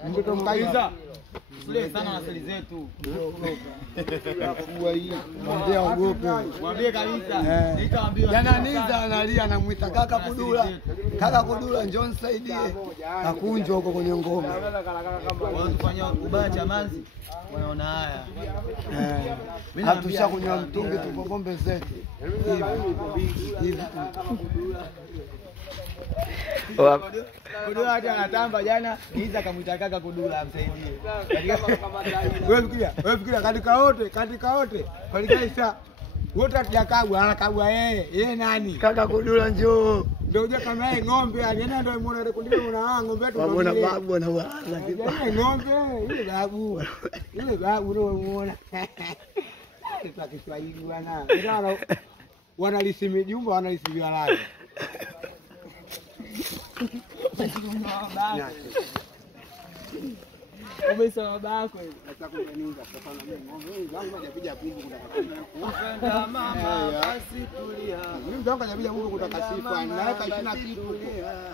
Mtoto mkaiza. Sule sana na seli zetu. Afua hii. Mwambie ugope. Mwambie kabisa. Nitawaambia. Jana Niza analia anamuita kaka Kudula. Kaka Kudula njoo nisaidie. Kakunjwa huko kwenye ngoma. Wanafanya ubaya Chamazi. Wanaona haya. Hatusha kunywa mtungi tuko pombe zetu. Hivi. Kudula hata anatamba jana, Niza kamuita kaka Kudula amsaidie. Wewe fikiria katika wote. Walikaisa wote hatujakagwa, anakagwa yeye nani? Kaka Kudula njoo. Ndio je kama yeye ng'ombe, alienda ndio muone ile kundile una ng'ombe wetu. Bwana babu na wala kiba. Ng'ombe, ile babu. Ile babu ndio muona. Kwa Kiswahili bwana. Ndio wanalisimi jumba wanalisimi walaji. Umesa babako atakuninga kutokana na ng'ombe wangu hajapiga pumbu kupenda mama basi tulia. Mimi wangu hajapiga pumbu kutaka sifa naweka 20 kitu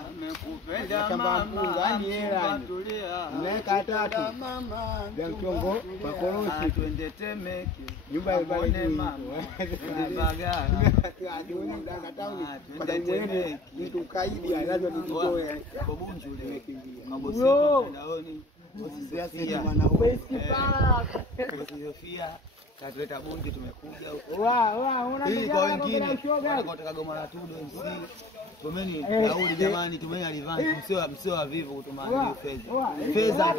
amekupenda mama yani hela tulia. naweka 3 mama ya mchongo kwa korosi twende Temeke nyumba ya bale mama Bagara ajione mdanga tauni twende mtu kaidi lazima nitoe kwa Bunju ile mabosi mtandaoni. Sofia katuleta Bunju tumekuja huko. Hii kwa wengine wanataka goma la Tudo MC. Tumeni nauli jamani, tumeni advance, msio wavivu kutumania fedha.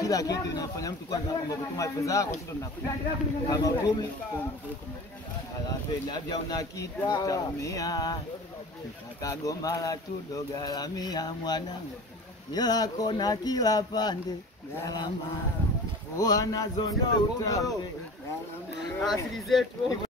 Kila kitu inafanya mtu kwanza kutuma fedha yako sio tunakupa. Kama utumi labda una kitu utaumia. Kagoma la Tudo garamia mwanangu. Ila kona kila pande galama wanazo ndo utambe asili zetu.